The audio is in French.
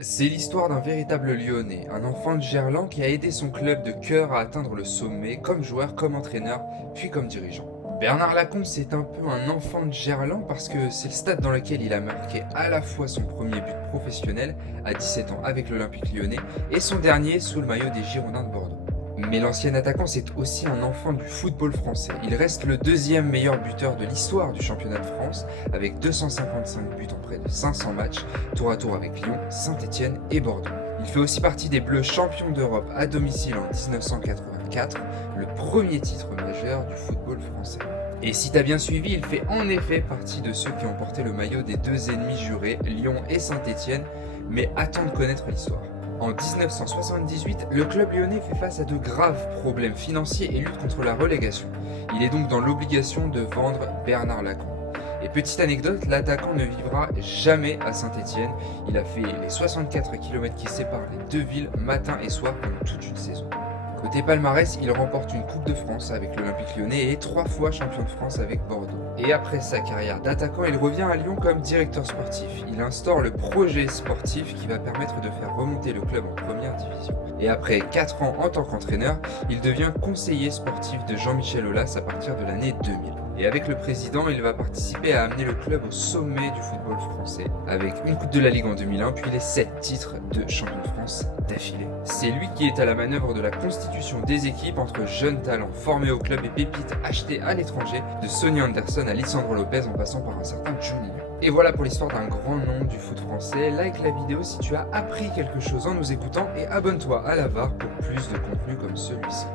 C'est l'histoire d'un véritable Lyonnais, un enfant de Gerland qui a aidé son club de cœur à atteindre le sommet, comme joueur, comme entraîneur, puis comme dirigeant. Bernard Lacombe, c'est un peu un enfant de Gerland parce que c'est le stade dans lequel il a marqué à la fois son premier but professionnel à 17 ans avec l'Olympique lyonnais et son dernier sous le maillot des Girondins de Bordeaux. Mais l'ancien attaquant, c'est aussi un enfant du football français. Il reste le deuxième meilleur buteur de l'histoire du championnat de France, avec 255 buts en près de 500 matchs, tour à tour avec Lyon, Saint-Étienne et Bordeaux. Il fait aussi partie des Bleus champions d'Europe à domicile en 1984, le premier titre majeur du football français. Et si t'as bien suivi, il fait en effet partie de ceux qui ont porté le maillot des deux ennemis jurés, Lyon et Saint-Étienne, mais attends de connaître l'histoire. En 1978, le club lyonnais fait face à de graves problèmes financiers et lutte contre la relégation. Il est donc dans l'obligation de vendre Bernard Lacombe. Et petite anecdote, l'attaquant ne vivra jamais à Saint-Étienne. Il a fait les 64 km qui séparent les deux villes matin et soir pendant toute une saison. Côté palmarès, il remporte une Coupe de France avec l'Olympique lyonnais et 3 fois champion de France avec Bordeaux. Et après sa carrière d'attaquant, il revient à Lyon comme directeur sportif. Il instaure le projet sportif qui va permettre de faire remonter le club en première division. Et après 4 ans en tant qu'entraîneur, il devient conseiller sportif de Jean-Michel Aulas à partir de l'année 2000. Et avec le président, il va participer à amener le club au sommet du football français, avec une Coupe de la Ligue en 2001, puis les 7 titres de champion de France d'affilée. C'est lui qui est à la manœuvre de la constitution des équipes entre jeunes talents formés au club et pépites achetées à l'étranger, de Sonny Anderson à Lisandro Lopez en passant par un certain Juninho. Et voilà pour l'histoire d'un grand nom du foot français. Like la vidéo si tu as appris quelque chose en nous écoutant et abonne-toi à la VAR pour plus de contenu comme celui-ci.